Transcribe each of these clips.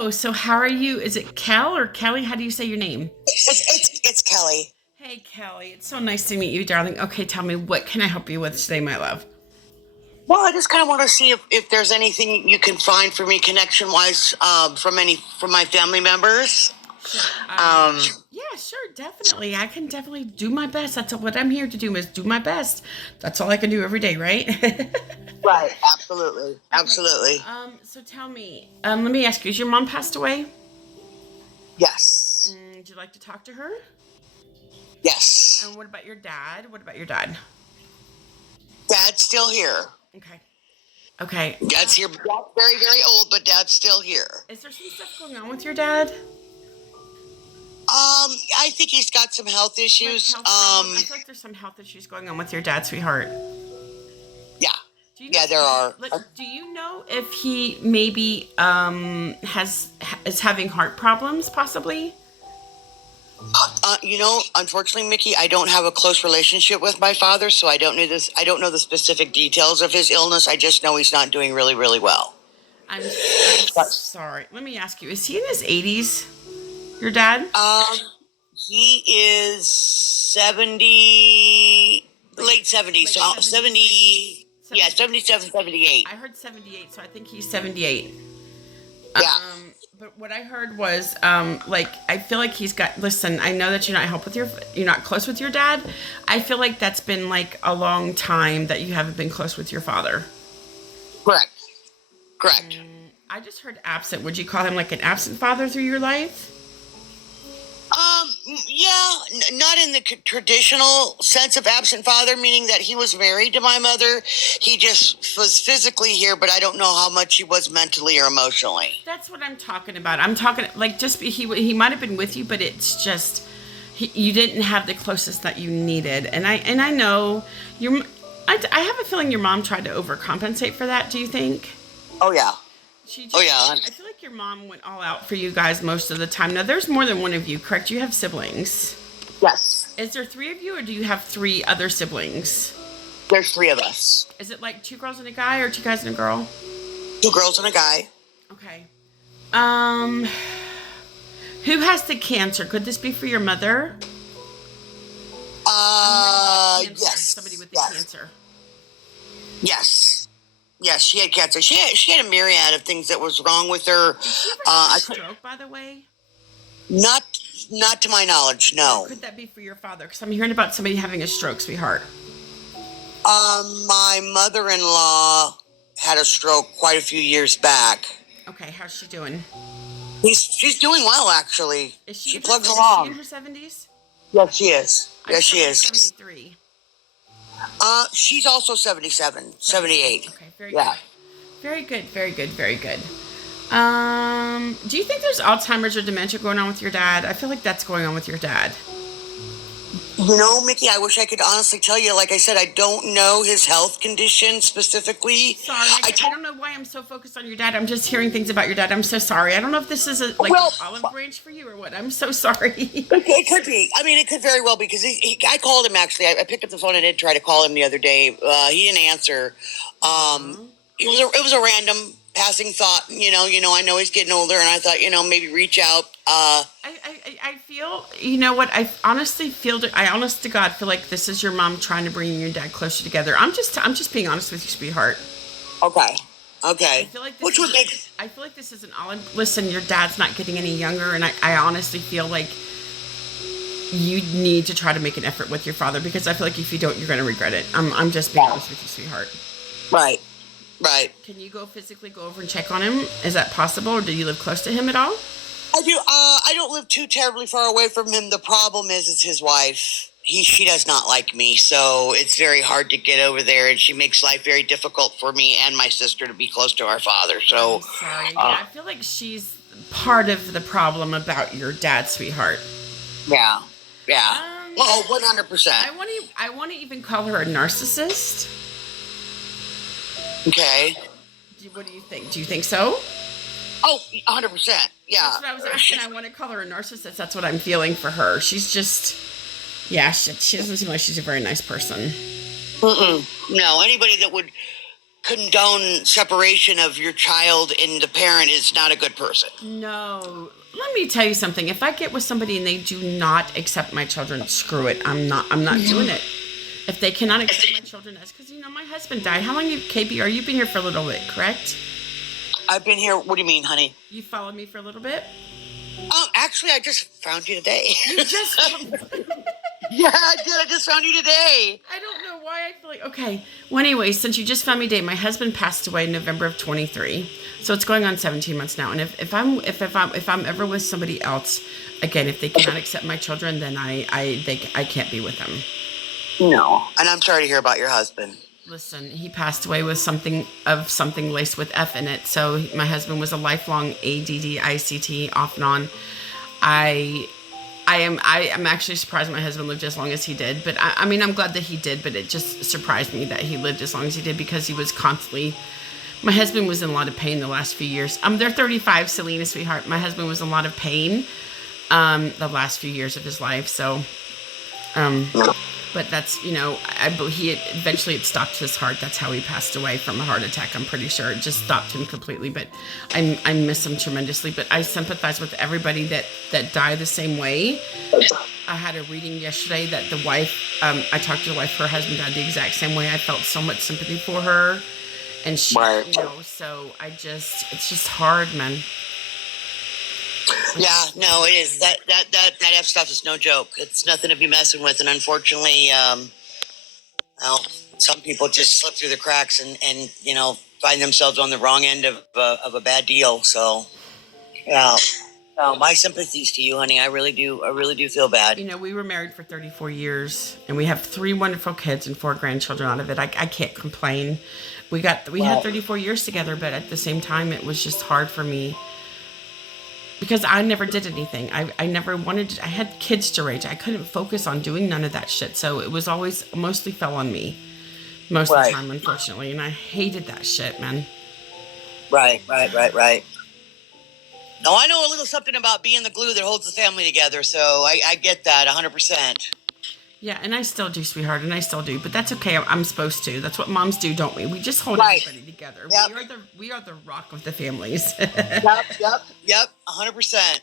Oh, so how are you? Is it Kel or Kelly? How do you say your name? It's Kelly. Hey, Kelly. It's so nice to meet you, darling. Okay, tell me, what can I help you with today, my love? Well, I just kind of want to see if there's anything you can find for me connection wise from my family members. Sure. Um, Yeah, sure, definitely. I can definitely do my best. That's what I'm here to do is do my best. That's all I can do every day, right? right. Absolutely. Okay. Absolutely. So tell me, let me ask you, is your mom passed away? Yes. Would you like to talk to her? Yes. And what about your dad? What about your dad? Dad's still here. Okay. Okay. Dad's here. Dad's very, very old, but Dad's still here. Is there some stuff going on with your dad? I think he's got some health Like issues. health problem? I feel like there's some health issues going on with your dad, sweetheart. Yeah. Do you know? Yeah, there are. Like, do you know if he maybe is having heart problems, possibly? Unfortunately, Mickey, I don't have a close relationship with my father, so I don't know this. I don't know the specific details of his illness. I just know he's not doing really, really well. I'm sorry. Let me ask you: is he in his 80s? Your dad? Um, he is 70, late 70s, Like so 70s, 70, yeah, 77, 78. I heard 78, so I think he's 78. Yeah, But what I heard was, like, I feel like he's got. Listen, I know that you're not close with your dad. I feel like that's been like a long time that you haven't been close with your father. correct, correct. I just heard absent. Would you call him like an absent father through your life? Yeah, not in the traditional sense of absent father, meaning that he was married to my mother. He just was physically here, but I don't know how much he was mentally or emotionally. That's what I'm talking about. I'm talking like he might have been with you, but it's just you didn't have the closest that you needed. And I know your I have a feeling your mom tried to overcompensate for that. Do you think? Oh yeah, She oh just, yeah. I feel like your mom went all out for you guys most of the time. Now, there's more than one of you, correct? You have siblings. Yes, Is there three of you, or do you have three other siblings? there's three of us, Is it like two girls and a guy, or two guys and a girl? two girls and a guy. Okay. Um, who has the cancer? Could this be for your mother? I'm hearing about cancer. Somebody Yes, with the yes, cancer. yes. Yes, she had cancer. She had a myriad of things that was wrong with her. Did she ever have a I stroke, by the way? not not to my knowledge, Or no. could that be for your father? Because I'm hearing about somebody having a stroke, sweetheart. My mother-in-law had a stroke quite a few years back. Okay, how's she doing? She's doing well, actually. Is she She in her, plugs is she in along. her 70s? Yes, she is. I Yes, just she heard like is. 73. She's also 77, 77. 78. Okay, very good. Yeah. Very good, very good, very good. Do you think there's Alzheimer's or dementia going on with your dad? I feel like that's going on with your dad. Mickey, I wish I could honestly tell you. Like I said, I don't know his health condition specifically. Sorry, I I told don't know why I'm so focused on your dad. I'm just hearing things about your dad. I'm so sorry. I don't know if this is like well, an olive branch for you or what. I'm so sorry. it could be. I mean, it could very well be because I called him actually. I picked up the phone and did try to call him the other day. He didn't answer. It was a random passing thought. I know he's getting older, and I thought maybe reach out. I feel, you know what? I honest to God feel like this is your mom trying to bring you and your dad closer together. I'm just being honest with you, sweetheart. Okay, I okay, feel like which would make I feel like this is an olive. Listen, your dad's not getting any younger, and I honestly feel like you need to try to make an effort with your father because I feel like if you don't, you're going to regret it. I'm just being honest with you, sweetheart. right, right. Can you physically go over and check on him? Is that possible, or do you live close to him at all? I do. I don't live too terribly far away from him. The problem is his wife. She does not like me, so it's very hard to get over there, and she makes life very difficult for me and my sister to be close to our father. I'm So, sorry. Yeah, uh, I feel like she's part of the problem about your dad, sweetheart. yeah, yeah. Um, Oh, 100%. I want to even call her a narcissist. Okay. What do you think? Do you think so? Oh, 100%. Yeah. That's what I was asking. I want to call her a narcissist. That's what I'm feeling for her. She's just, yeah, she doesn't seem like she's a very nice person. Mm-mm. No, anybody that would condone separation of your child and the parent is not a good person. No. Let me tell you something. If I get with somebody and they do not accept my children, screw it. I'm not doing it. If they cannot accept my children, that's because, my husband died. How long KB, are you been here for a little bit, correct? I've been here. What do you mean, honey? You followed me for a little bit? Actually, I just found you today. You just... Yeah, I did. I just found you today. I don't know why I feel like... Okay. Well, anyway, since you just found me today, my husband passed away in November of 23. So it's going on 17 months now. And if I'm ever with somebody else, again, if they cannot accept my children, then I can't be with them. No. And I'm sorry to hear about your husband. Listen, he passed away with something laced with F in it. So my husband was a lifelong ADD, ICT, off and on. I am actually surprised my husband lived as long as he did. But I mean, I'm glad that he did. But it just surprised me that he lived as long as he did because he was constantly. My husband was in a lot of pain the last few years. They're 35, Selena, sweetheart. My husband was in a lot of pain the last few years of his life. So. But that's, eventually it stopped his heart. That's how he passed away from a heart attack. I'm pretty sure it just stopped him completely. But I miss him tremendously. But I sympathize with everybody that died the same way. I had a reading yesterday that the wife, I talked to the wife, her husband died the exact same way. I felt so much sympathy for her. And she, so it's just hard, man. Yeah, no, it is. That F stuff is no joke. It's nothing to be messing with, and unfortunately, some people just slip through the cracks and find themselves on the wrong end of a bad deal. So, yeah. My sympathies to you, honey. I really do feel bad. We were married for 34 years, and we have 3 wonderful kids and 4 grandchildren out of it. I can't complain. We had 34 years together, but at the same time, it was just hard for me. Because I never did anything. I never wanted to, I had kids to raise. I couldn't focus on doing none of that shit. So it was always, mostly fell on me. Most of the time, unfortunately. And I hated that shit, man. Right. Now, I know a little something about being the glue that holds the family together. So I get that 100%. Yeah, and I still do, sweetheart, and I still do. But that's okay. I'm supposed to. That's what moms do, don't we? We just hold everybody together. Yep. We are the rock of the families. Yep, 100%.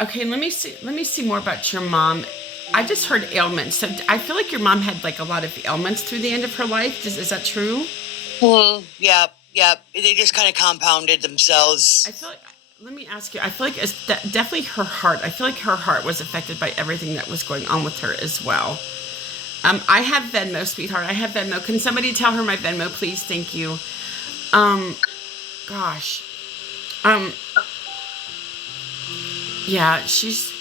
Okay, let me see more about your mom. I just heard ailments. So I feel like your mom had like a lot of ailments through the end of her life. Is that true? Yep. They just kind of compounded themselves. I feel like. Let me ask you, I feel like it's definitely her heart. I feel like her heart was affected by everything that was going on with her as well. I have Venmo, sweetheart. I have Venmo. Can somebody tell her my Venmo, please? Thank you. Gosh. Yeah, she's...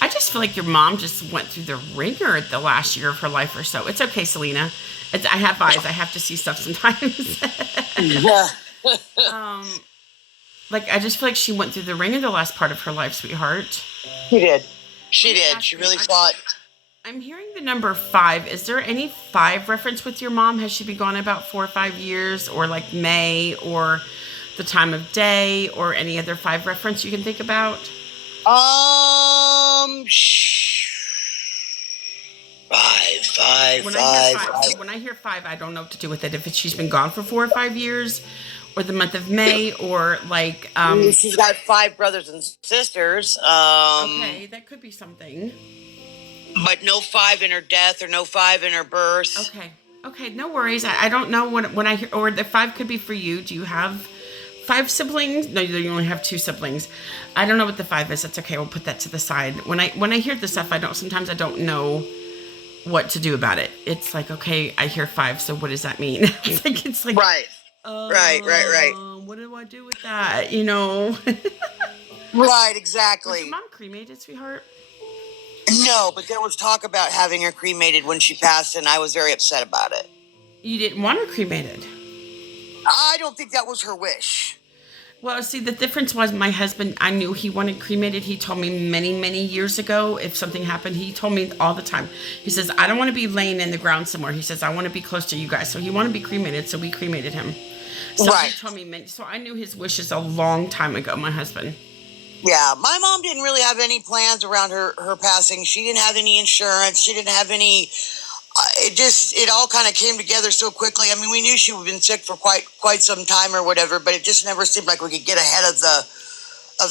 I just feel like your mom just went through the ringer the last year of her life or so. It's okay, Selena. I have eyes. I have to see stuff sometimes. Yeah. I just feel like she went through the ringer the last part of her life, sweetheart. She did. She really fought. I'm hearing the number 5. Is there any 5 reference with your mom? Has she been gone about 4 or 5 years, or like May, or the time of day, or any other 5 reference you can think about? Five. When I hear 5, I don't know what to do with it. If she's been gone for 4 or 5 years, or the month of May, or like she's got 5 brothers and sisters. Okay, that could be something. But no 5 in her death or no 5 in her birth. Okay, no worries. I don't know when I hear, or the 5 could be for you. Do you have 5 siblings? No, you only have 2 siblings. I don't know what the 5 is. That's okay. We'll put that to the side. When I hear this stuff, sometimes I don't know what to do about it. It's like, okay, I hear 5, so what does that mean? it's like right. What do I do with that? Right, exactly. Was your mom cremated, sweetheart? No, but there was talk about having her cremated when she passed, and I was very upset about it. You didn't want her cremated? I don't think that was her wish. Well, see, the difference was my husband, I knew he wanted cremated. He told me many, many years ago, if something happened, he told me all the time. He says, I don't want to be laying in the ground somewhere. He says, I want to be close to you guys. So he wanted to be cremated, so we cremated him. So right. He told me, so I knew his wishes a long time ago, my husband. Yeah, my mom didn't really have any plans around her passing. She didn't have any insurance. She didn't have any it all kind of came together so quickly. I mean, we knew she had been sick for quite some time or whatever, but it just never seemed like we could get ahead of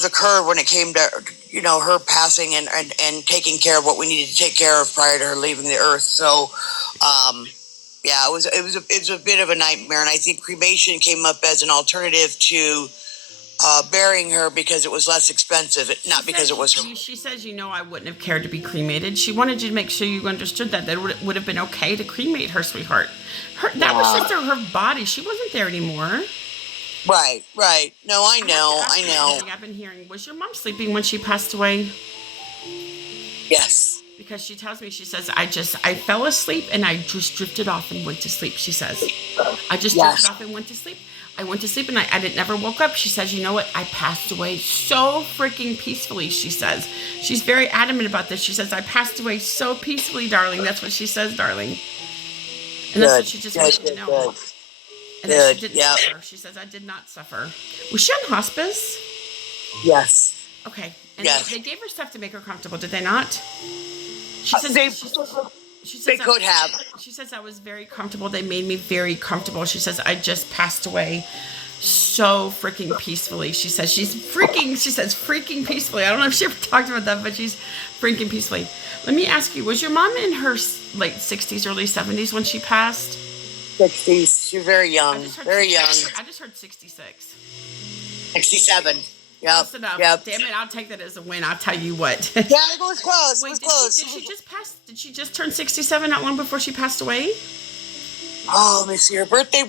the curve when it came to her passing and taking care of what we needed to take care of prior to her leaving the earth. So yeah, it was a bit of a nightmare, and I think cremation came up as an alternative to burying her because it was less expensive, not because it was her. She says, I wouldn't have cared to be cremated. She wanted you to make sure you understood that it would have been okay to cremate her, sweetheart. That was just her body. She wasn't there anymore. Right. No, I know. I've been hearing, was your mom sleeping when she passed away? Yes. Because she tells me, she says, I fell asleep and I just drifted off and went to sleep, she says. I just drifted off and went to sleep. I went to sleep and I never woke up. She says, you know what? I passed away so freaking peacefully, she says. She's very adamant about this. She says, I passed away so peacefully, darling. That's what she says, darling. And that's what she just wants you to know. And that she didn't suffer. She says, I did not suffer. Was she on hospice? Yes. Okay. And they gave her stuff to make her comfortable, did they not? She says they could have. She says I was very comfortable. They made me very comfortable. She says I just passed away so freaking peacefully. She says freaking peacefully. I don't know if she ever talked about that, but she's freaking peacefully. Let me ask you, was your mom in her late 60s, early 70s when she passed? 60s. She's very young. Very young. I just heard 66. 67. Yep. Close enough. Yep. Damn it, I'll take that as a win. I'll tell you what. Yeah, it was close. Wait, it was close. Did she just pass? Did she just turn 67 not long before she passed away? Oh, let me see. Her birthday, no,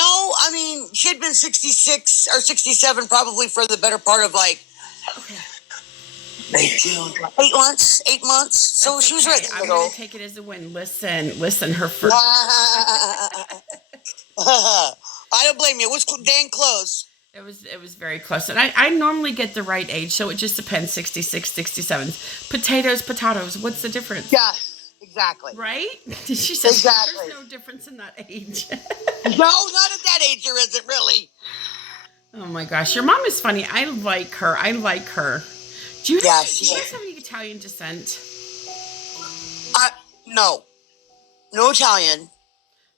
I mean, she had been 66 or 67 probably for the better part of Okay. 8 months. So she was right in the I'm middle. going to take it as a win. Listen, her first. I don't blame you. It was dang close. It was very close. And I normally get the right age, so it just depends, 66, 67. Potatoes. What's the difference? Yeah, exactly. Right? She says exactly. There's no difference in that age. No, not at that age there isn't really. Oh my gosh. Your mom is funny. I like her. Do you guys have any Italian descent? No. No Italian.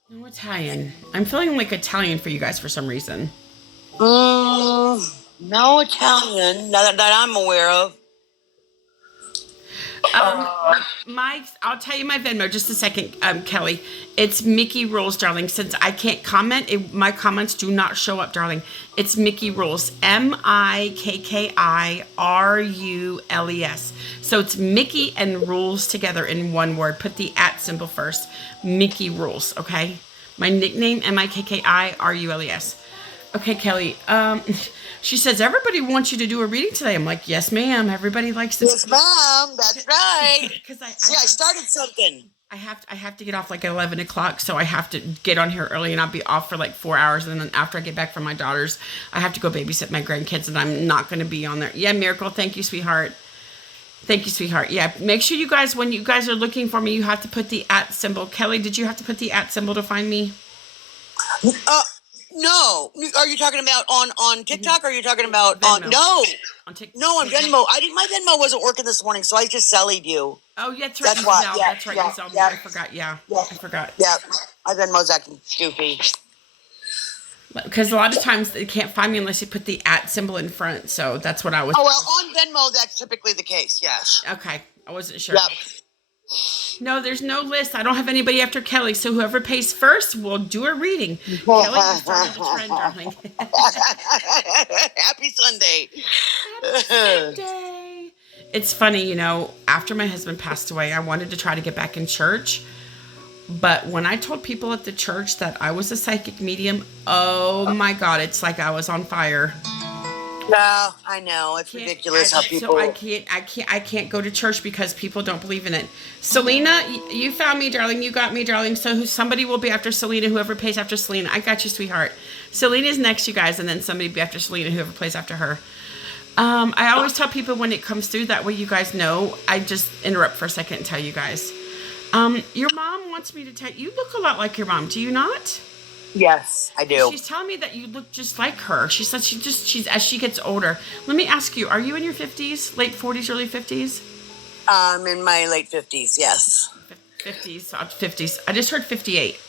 No Italian. I'm feeling like Italian for you guys for some reason. No Italian that I'm aware of. I'll tell you my Venmo just a second, Kelly. It's Mickey Rules, darling. Since I can't comment, my comments do not show up, darling. It's Mickey Rules, MIKKIRULES. So it's Mickey and Rules together in one word. Put the @ symbol first. Mickey Rules, okay? My nickname, MIKKIRULES. Okay, Kelly. She says, everybody wants you to do a reading today. I'm like, yes, ma'am. Everybody likes this. Yes, ma'am. That's right. Because I started something. I have to get off like at 11 o'clock, so I have to get on here early, and I'll be off for like 4 hours, and then after I get back from my daughters, I have to go babysit my grandkids, and I'm not going to be on there. Yeah, Miracle, thank you, sweetheart. Yeah, make sure you guys, when you guys are looking for me, you have to put the @ symbol. Kelly, did you have to put the @ symbol to find me? No. Are you talking about on TikTok, or are you talking about Venmo. No. On TikTok? No, on Venmo. My Venmo wasn't working this morning, so I just sallied you. Oh, yeah, that's right. That's why. No, Yeah, that's right. yeah, You saw me. yeah. I forgot. Yeah, I forgot. Yeah, my Venmo's acting goofy. Because a lot of times they can't find me unless you put the @ symbol in front. So that's what I was. Oh, well, on Venmo, that's typically the case, yes. Okay, I wasn't sure. Yep. No, there's no list. I don't have anybody after Kelly. So whoever pays first will do a reading. Kelly, you started the trend, darling. Happy Sunday. Sunday. It's funny, after my husband passed away, I wanted to try to get back in church. But when I told people at the church that I was a psychic medium, oh my God, it's like I was on fire. No, I know. It's ridiculous how people. So I can't go to church because people don't believe in it. Selena, you found me, darling. You got me, darling. So somebody will be after Selena, whoever pays after Selena. I got you, sweetheart. Selena's next, you guys, and then somebody be after Selena, whoever plays after her. I always tell people when it comes through, that way you guys know. I just interrupt for a second and tell you guys. Your mom wants me to tell you look a lot like your mom. Do you not? Yes, I do. She's telling me that you look just like her. She says she's as she gets older. Let me ask you, are you in your 50s, late 40s, early 50s? In my late 50s, yes. 50s, 50s. I just heard 58.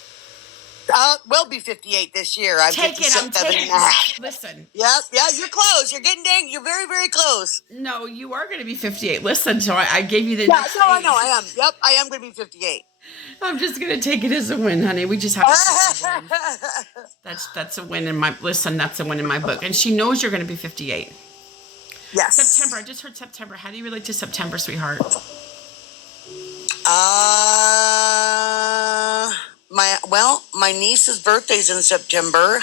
Will be 58 this year. I'm Take it. I'm 57 taking and a half. it. Listen. Yep, yeah, you're close. You're getting dang. You're very, very close. No, you are going to be 58. Listen, so I gave you the. Yeah, no, I know. I am. Yep, I am going to be 58. I'm just going to take it as a win, honey. We just have to. That's a win in my. Listen, that's a win in my book, and she knows you're going to be 58. Yes. September. I just heard September. How do you relate to September, sweetheart? My niece's birthday's in September.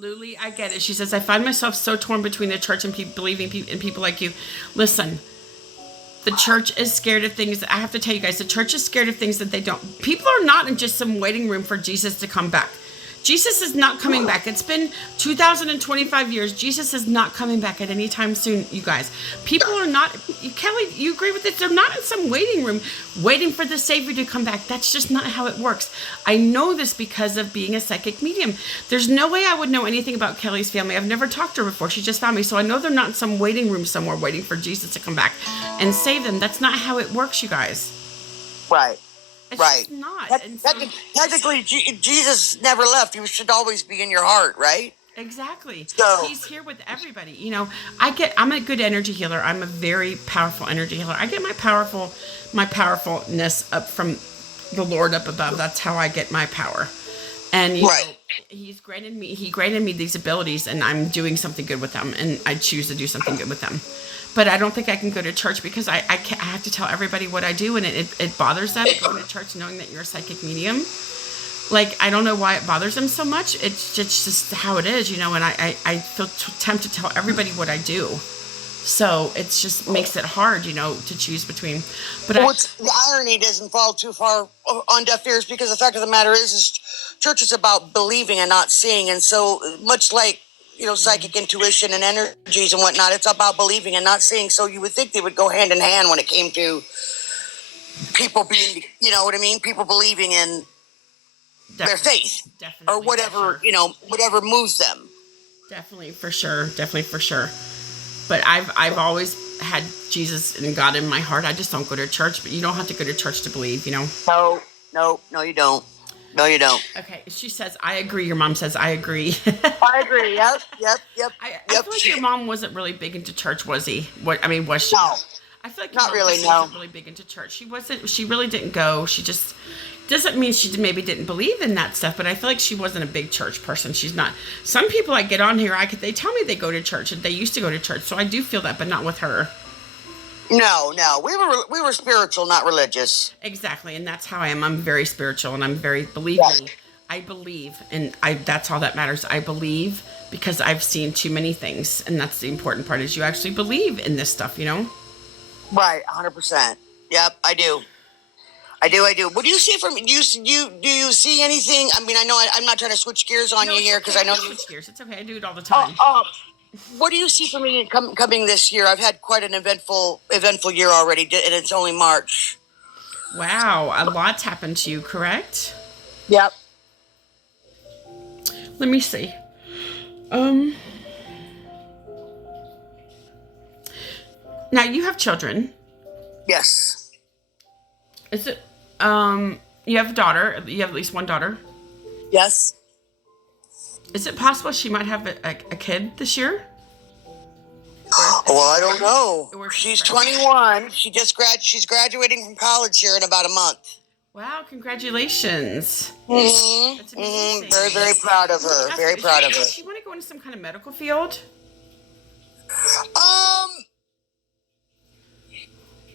Luli, I get it. She says, I find myself so torn between the church and believing in people like you. Listen, the church is scared of things. I have to tell you guys, the church is scared of things that they don't. People are not in just some waiting room for Jesus to come back. Jesus is not coming back. It's been 2,025 years. Jesus is not coming back at any time soon, you guys. People are not, Kelly, you agree with this? They're not in some waiting room waiting for the Savior to come back. That's just not how it works. I know this because of being a psychic medium. There's no way I would know anything about Kelly's family. I've never talked to her before. She just found me. So I know they're not in some waiting room somewhere waiting for Jesus to come back and save them. That's not how it works, you guys. Right. It's Right. just not. And so, Technically, Jesus never left. He should always be in your heart, right? exactly. So- He's here with everybody. You know, I'm a good energy healer. I'm a very powerful energy healer. I get my powerfulness up from the Lord up above. That's how I get my power. And you Right. know, he granted me these abilities, and I'm doing something good with them, and I choose to do something good with them. But I don't think I can go to church because I have to tell everybody what I do, and it bothers them going to church knowing that you're a psychic medium. Like, I don't know why it bothers them so much. It's just how it is, you know, and I feel tempted to tell everybody what I do. So it just makes it hard, you know, to choose between. But The irony doesn't fall too far on deaf ears, because the fact of the matter is church is about believing and not seeing. And so much like, you know, psychic intuition and energies and whatnot, it's about believing and not seeing. So you would think they would go hand in hand when it came to people being, you know what I mean? People believing in their faith definitely, or whatever, for sure. you know, whatever moves them. Definitely, for sure. But I've always had Jesus and God in my heart. I just don't go to church. But you don't have to go to church to believe, you know. No, you don't. No, you don't. Okay, she says, I agree. Your mom says, I agree. I agree. Yep. I feel like your mom wasn't really big into church, was he? Was she? No. I feel like your Not mom really, just no. wasn't really big into church. She really didn't go. She just, doesn't mean she maybe didn't believe in that stuff, but I feel like she wasn't a big church person. She's not. Some people I get on here, they tell me they go to church, and they used to go to church, so I do feel that, but not with her. No. We were spiritual, not religious. Exactly, and that's how I am. I'm very spiritual, and I'm very, believe me, I believe, and that's all that matters. I believe because I've seen too many things, and that's the important part, is you actually believe in this stuff, you know? Right, 100%. Yep, I do. What do you see from you? Do you see anything? I mean, I know I'm not trying to switch gears on you it's here, okay. because I know you. Switch gears. It's okay. I do it all the time. What do you see for me coming this year? I've had quite an eventful year already, and it's only March. Wow, a lot's happened to you, correct? Yep. Let me see. Now you have children. Yes. Is it? You have a daughter. You have at least one daughter. Yes. Is it possible she might have a kid this year? Well, I don't know. Or She's 21. She's graduating from college here in about a month. Wow! Congratulations. That's amazing. Very, very proud of her. Very proud of her. Does she want to go into some kind of medical field?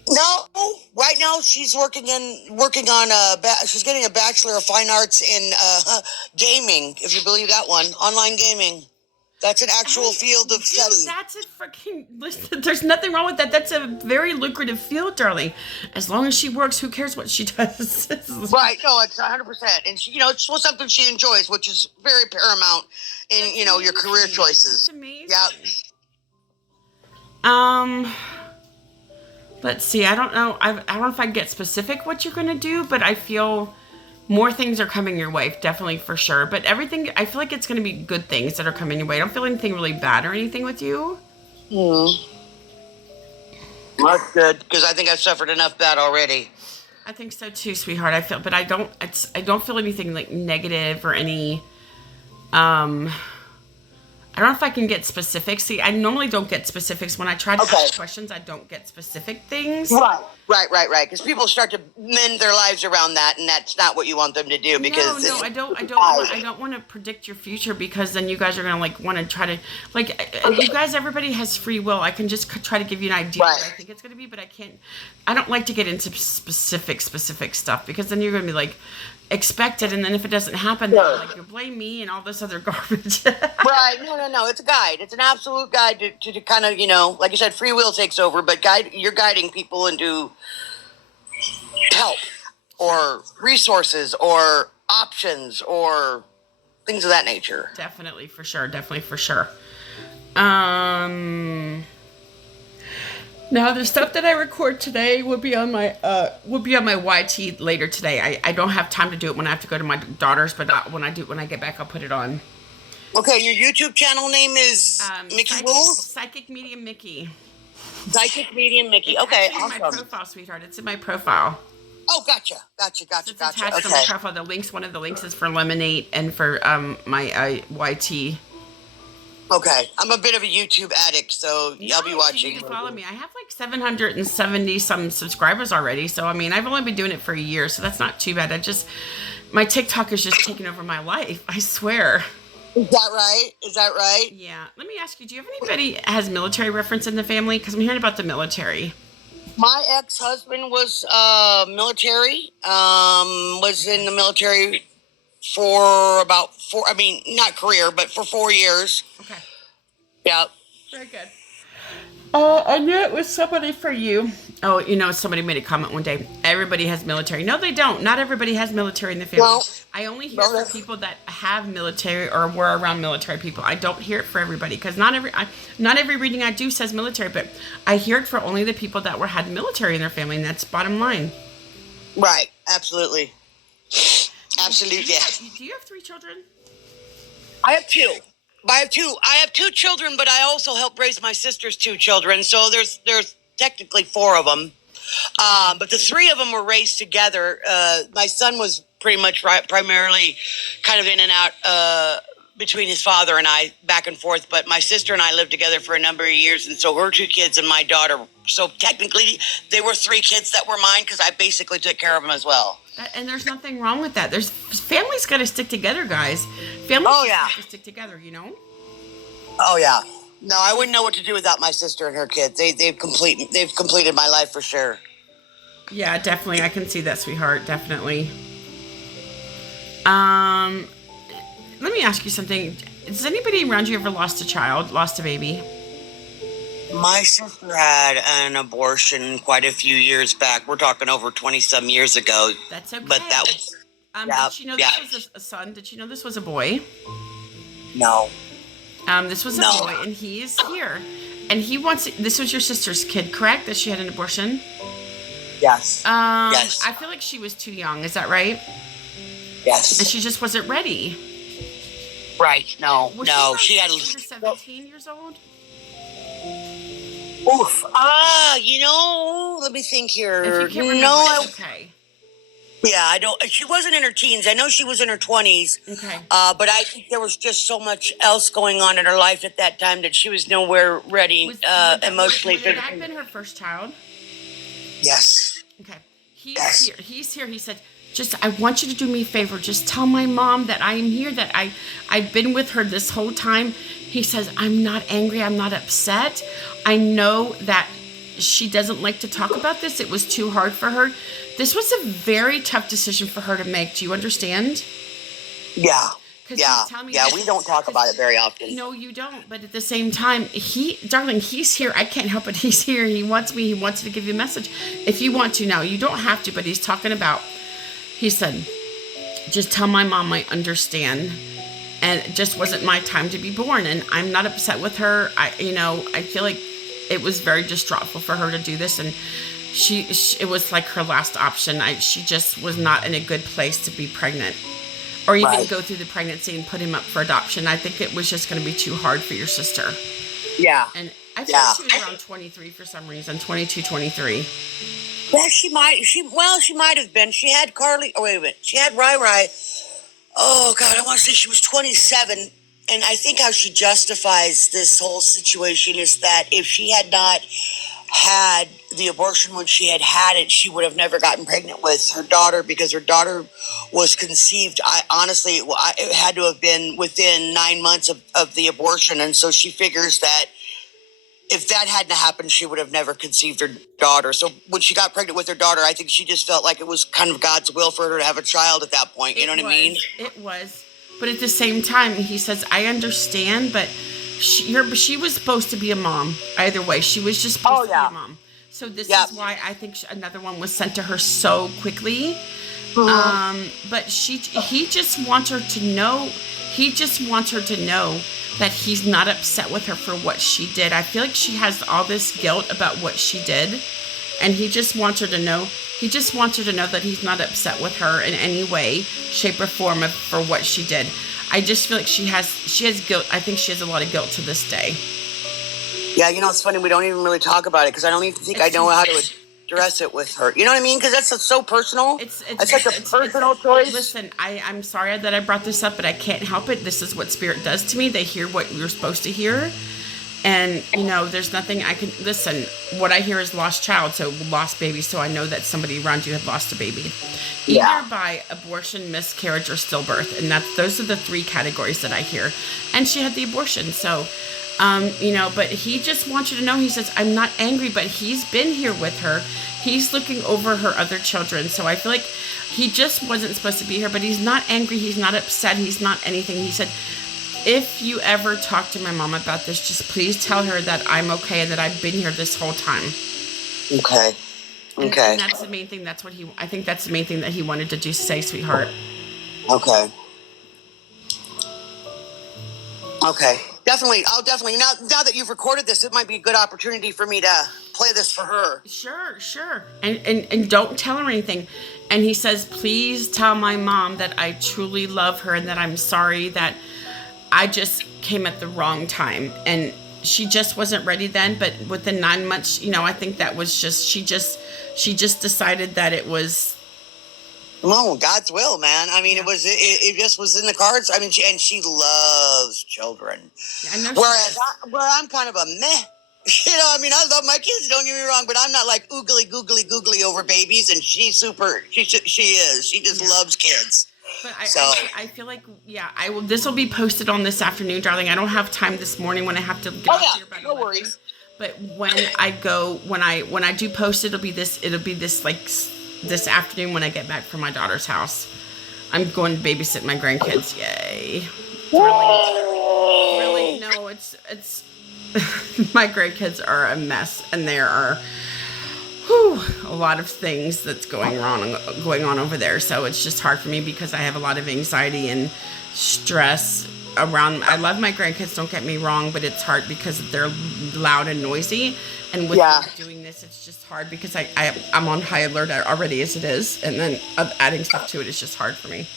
No. Right now, she's working on she's getting a Bachelor of Fine Arts in gaming. If you believe that one, online gaming. That's an actual field of study. That's a freaking. Listen, there's nothing wrong with that. That's a very lucrative field, darling. As long as she works, who cares what she does? Right. No, it's 100%, and she, it's something she enjoys, which is very paramount in your career choices. That's amazing. Yeah. Let's see. I don't know. I don't know if I get specific what you're gonna do, but I feel more things are coming your way, definitely, for sure. But everything, I feel like it's gonna be good things that are coming your way. I don't feel anything really bad or anything with you. That's good because I think I've suffered enough bad already. I think so too, sweetheart. I feel, but I don't. I don't feel anything like negative or any. Um, I don't know if I can get specifics. See, I normally don't get specifics when I try to ask questions. I don't get specific things. Right. Because people start to mend their lives around that, and that's not what you want them to do. Because No, I don't want to predict your future because then you guys are gonna like want to try to like you guys. Everybody has free will. I can just try to give you an idea what I think it's gonna be, but I can't. I don't like to get into specific stuff because then you're gonna be like expect it, and then if it doesn't happen, then like you blame me and all this other garbage. Right. No. It's a guide. It's an absolute guide to kind of, like you said, free will takes over, but you're guiding people into help or resources or options or things of that nature. Definitely for sure. Now the stuff that I record today will be on my YT later today. I don't have time to do it when I have to go to my daughter's, but when I get back, I'll put it on. Okay, your YouTube channel name is Mickey Wolf? Psychic Medium Mickey. Psychic Medium Mickey. Okay, awesome. It's in my profile, sweetheart. It's in my profile. Oh, gotcha. It's attached to my profile. The links. One of the links is for Lemonade and for my YT. Okay, I'm a bit of a YouTube addict, so I'll be watching. You need to follow me. I have like 770 some subscribers already, so I mean, I've only been doing it for a year, so that's not too bad. My TikTok is just taking over my life. I swear. Is that right? Yeah. Let me ask you, do you have anybody that has military reference in the family? Because I'm hearing about the military. My ex-husband was military, was in the military for about not career, but for 4 years. Okay. Yeah. Very good. I knew it was somebody for you. Oh, somebody made a comment one day. Everybody has military. No, they don't. Not everybody has military in the family. Well, I only hear from people that have military or were around military people. I don't hear it for everybody because not every reading I do says military, but I hear it for only the people that had military in their family, and that's bottom line. Right. Absolutely. Absolutely. Do you have 3 children? I have 2. I have 2 children, but I also help raise my sister's 2 children. So there's technically 4 of them. But the 3 of them were raised together. My son was pretty much primarily kind of in and out between his father and I, back and forth. But my sister and I lived together for a number of years. And so her 2 kids and my daughter. So technically they were 3 kids that were mine because I basically took care of them as well. And there's nothing wrong with that. Families got to stick together, guys. Families have to stick together, Oh yeah. No, I wouldn't know what to do without my sister and her kids. They've completed my life for sure. Yeah, definitely. I can see that, sweetheart. Definitely. Let me ask you something. Has anybody around you ever lost a baby? My sister had an abortion quite a few years back. We're talking over 20-some years ago. That's okay. But that was... did she know this was a son? Did she know this was a boy? No. This was a boy, and he is here. And he wants... This was your sister's kid, correct? That she had an abortion? Yes. Yes. I feel like she was too young. Is that right? Yes. And she just wasn't ready. Right. No. She had... 17 years old? Oof. Let me think here. If you can't remember, it's okay. Yeah, I don't. She wasn't in her teens. I know she was in her 20s. Okay. But I think there was just so much else going on in her life at that time that she was nowhere ready emotionally. Would that have been her first child? Yes. Okay. He's here. He said, I want you to do me a favor. Just tell my mom that I am here, that I've been with her this whole time. He says, I'm not angry. I'm not upset. I know that she doesn't like to talk about this. It was too hard for her. This was a very tough decision for her to make. Do you understand? Yeah. Yeah. We don't talk about it very often. No, you don't. But at the same time, darling, he's here. I can't help it. He's here. He wants me. He wants to give you a message. If you want to now, you don't have to, but he said, just tell my mom I understand. And it just wasn't my time to be born. And I'm not upset with her. I feel like it was very distraught for her to do this. And it was like her last option. She just was not in a good place to be pregnant or even go through the pregnancy and put him up for adoption. I think it was just going to be too hard for your sister. Yeah. And I I Yeah. thought she was around 23 for some reason, 22, 23. Yeah, she might have been. She had Carly. Oh, wait a minute. She had Rai Rai. Oh God, I want to say she was 27. And I think how she justifies this whole situation is that if she had not had the abortion when she had it, she would have never gotten pregnant with her daughter because her daughter was conceived. It had to have been within 9 months of the abortion. And so she figures that if that hadn't happened, she would have never conceived her daughter. So when she got pregnant with her daughter, I think she just felt like it was kind of God's will for her to have a child at that point. You know what I mean? It was. But at the same time, he says, I understand, but she was supposed to be a mom. Either way, she was just supposed to be a mom. So this is why I think another one was sent to her so quickly. But he just wants her to know. He just wants her to know that he's not upset with her for what she did. I feel like she has all this guilt about what she did, and he just wants her to know. He just wants her to know that he's not upset with her in any way, shape, or form for what she did. I just feel like she has guilt. I think she has a lot of guilt to this day. Yeah, it's funny. We don't even really talk about it because I don't even think I know how to address it with her. You know what I mean? Because that's so personal. It's like a personal choice. Listen, I'm sorry that I brought this up, but I can't help it. This is what Spirit does to me. They hear what you're supposed to hear. And, there's nothing I can... Listen, what I hear is lost child, so lost baby, so I know that somebody around you had lost a baby. Either by abortion, miscarriage, or stillbirth. And those are the 3 categories that I hear. And she had the abortion, so... but he just wants you to know, he says, I'm not angry, but he's been here with her. He's looking over her other children. So I feel like he just wasn't supposed to be here, but he's not angry. He's not upset. He's not anything. He said, if you ever talk to my mom about this, just please tell her that I'm okay and that I've been here this whole time. Okay. Okay. And that's the main thing. I think that's the main thing that he wanted to say, sweetheart. Okay. Okay. Definitely. I'll definitely. Now that you've recorded this, it might be a good opportunity for me to play this for her. Sure. And don't tell her anything. And he says, please tell my mom that I truly love her and that I'm sorry that I just came at the wrong time. And she just wasn't ready then. But within 9 months, I think that was just, she just decided that it was. No, God's will, man. I mean, it just was in the cards. I mean, she loves children. Whereas I'm kind of a meh. I mean, I love my kids, don't get me wrong, but I'm not like googly over babies, and she's super, she is. She just loves kids. But I feel like, this will be posted on this afternoon, darling. I don't have time this morning when I have to get off here by 11. No worries. But when I do post it'll be this like this afternoon when I get back from my daughter's house. I'm going to babysit my grandkids. Yay. Really, no, it's my grandkids are a mess, and there are a lot of things that's going on over there. So it's just hard for me because I have a lot of anxiety and stress around. I love my grandkids, don't get me wrong, but it's hard because they're loud and noisy. And with me doing this, it's just hard because I'm on high alert already as it is, and then adding stuff to it is just hard for me.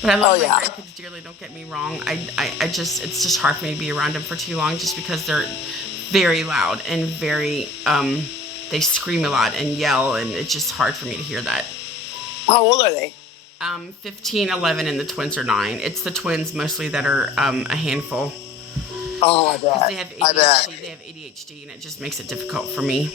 But I love my grandkids dearly, don't get me wrong. It's just hard for me to be around them for too long just because they're very loud and very, they scream a lot and yell, and it's just hard for me to hear that. How old are they? 15, 11, and the twins are 9. It's the twins mostly that are a handful. Oh, I bet. They have ADHD. They have ADHD, and it just makes it difficult for me.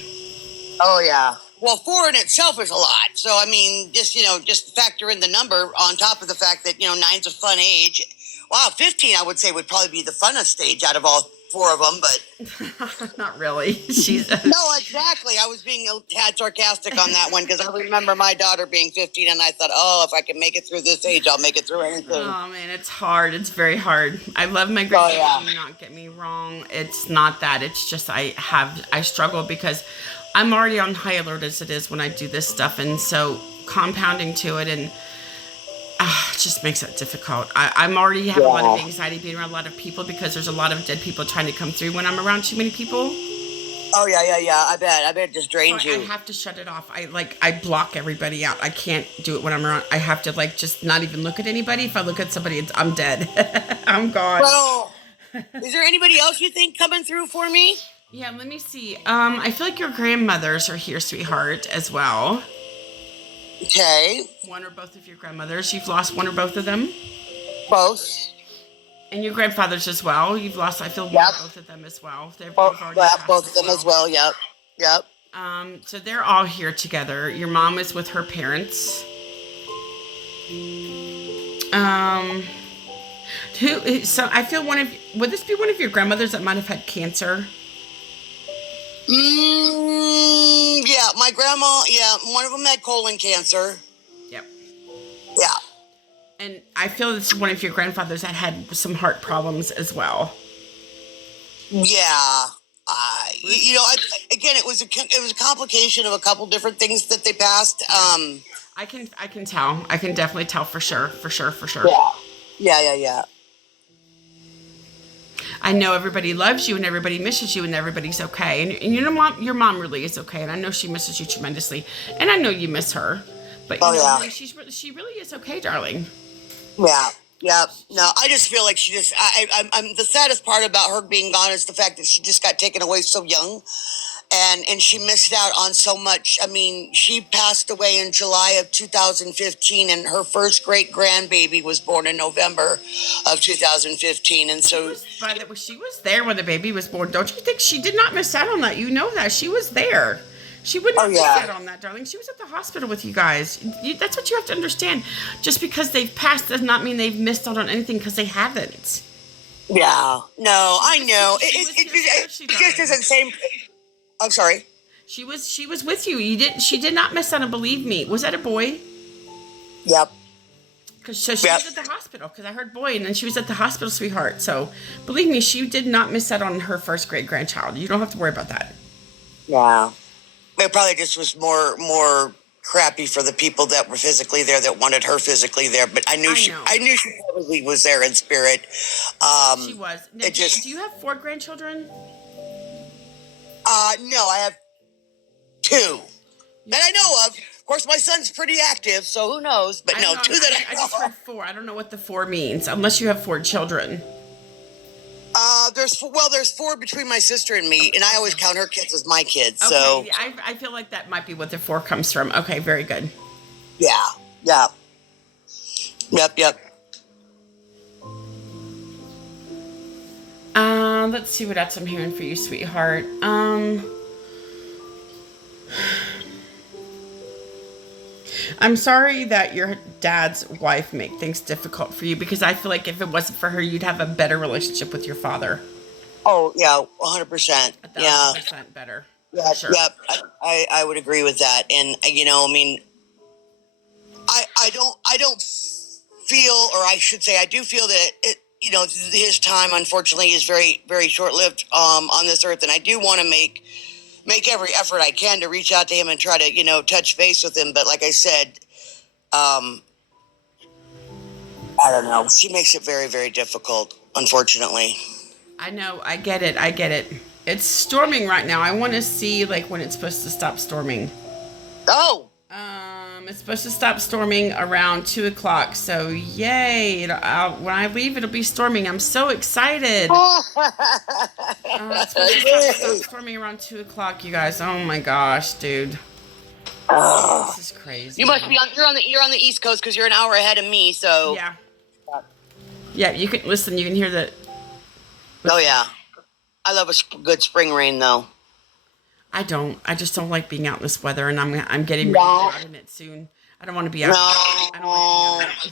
Oh, yeah. Well, 4 in itself is a lot. So, I mean, just factor in the number on top of the fact that, 9's a fun age. Wow, 15, I would say, would probably be the funnest age out of all 4 of them, but... Not really. She's... No, exactly. I was being a tad sarcastic on that one because I remember my daughter being 15, and I thought, if I can make it through this age, I'll make it through anything. Oh, man, it's hard. It's very hard. I love my grandkids. Do not get me wrong. It's not that. It's just I struggle because I'm already on high alert as it is when I do this stuff, and so compounding to it, and it just makes it difficult. I'm already have a lot of anxiety being around a lot of people because there's a lot of dead people trying to come through when I'm around too many people. Oh, yeah. I bet it just drains you. I have to shut it off. I block everybody out. I can't do it when I'm around. I have to just not even look at anybody. If I look at somebody, I'm dead. I'm gone. Well, is there anybody else you think coming through for me? Yeah, let me see. I feel like your grandmothers are here, sweetheart, as well. Okay, One or both of your grandmothers. You've lost one or both of them. both. And your grandfathers as well. You've lost, I feel, one or Yep. both of them as well. Both, They've already yeah, passed both of as them as well. well. Yep. Yep. So they're all here together. Your mom is with her parents. Um, so I feel would this be one of your grandmothers that might have had cancer? Yeah, my grandma. Yeah, one of them had colon cancer. Yep. Yeah. And I feel this is one of your grandfathers that had some heart problems as well. Yeah. Again, it was a complication of a couple different things that they passed. I can tell. I can definitely tell for sure. For sure. For sure. Yeah. Yeah. I know everybody loves you and everybody misses you and everybody's okay. And you know, your mom really is okay. And I know she misses you tremendously. And I know you miss her. But you know, honey, she really is okay, darling. Yeah. Yeah. No, I just feel like she just. I'm the saddest part about her being gone is the fact that she just got taken away so young, and she missed out on so much. I mean, she passed away in July of 2015, and her first great grandbaby was born in November of 2015, and so. By the way, she was there when the baby was born. Don't you think she did not miss out on that? You know that she was there. She wouldn't have missed out on that, darling. She was at the hospital with you guys. That's what you have to understand. Just because they've passed does not mean they've missed out on anything, because they haven't. Yeah. No, I know. It just isn't the same. I'm sorry. She was with you. She did not miss out on. Believe me. Was that a boy? Yep. Because she was at the hospital. Because I heard boy, and then she was at the hospital, sweetheart. So believe me, she did not miss out on her first great grandchild. You don't have to worry about that. Yeah. It probably just was more crappy for the people that were physically there, that wanted her physically there. But I knew she probably was there in spirit. She was. Now, do you have 4 grandchildren? No, I have 2 that I know of. Of course, my son's pretty active, so who knows? But no, 2 that I know. I just heard 4. I don't know what the 4 means, unless you have 4 children. There's 4 between my sister and me, and I always count her kids as my kids. Okay, so I feel like that might be what the 4 comes from. Okay, very good. Yeah. Yep. Let's see what else I'm hearing for you, sweetheart. I'm sorry that your dad's wife make things difficult for you, because I feel like if it wasn't for her, you'd have a better relationship with your father. Oh yeah, 100%. Yeah, 1,000% better. Yep, Sure. yep. I would agree with that, and I mean, I don't feel, or I should say, I do feel that his time, unfortunately, is very, very short lived on this earth, and I do want to make every effort I can to reach out to him and try to touch base with him. But like I said, I don't know. She makes it very, very difficult, unfortunately. I know. I get it. It's storming right now. I want to see when it's supposed to stop storming. Oh. It's supposed to stop storming around 2:00. So yay! When I leave, it'll be storming. I'm so excited. It's supposed to stop storming around 2:00, you guys. Oh my gosh, dude. This is crazy. You must be you're on the East Coast, because you're an hour ahead of me. So yeah. Yeah, you can listen. You can hear the. Oh yeah, I love a good spring rain though. I don't. I just don't like being out in this weather, and I'm getting ready to be out in it soon. I don't want to be out. I don't want to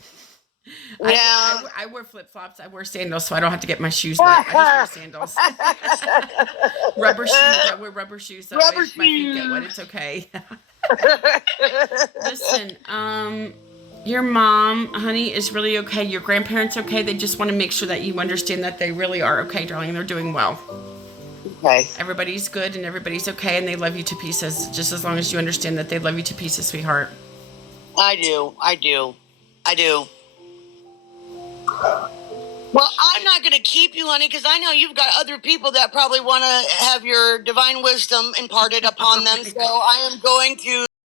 be out. I wear flip flops. I wear sandals, so I don't have to get my shoes wet. I just wear sandals. Rubber shoes. I wear rubber shoes. So my feet get wet. It's okay. Listen, your mom, honey, is really okay. Your grandparents okay. They just want to make sure that you understand that they really are okay, darling. They're doing well. Okay. Everybody's good and everybody's okay, and they love you to pieces. Just as long as you understand that they love you to pieces, sweetheart. I do. Well, I'm not going to keep you, honey, because I know you've got other people that probably want to have your divine wisdom imparted upon them. So I am going to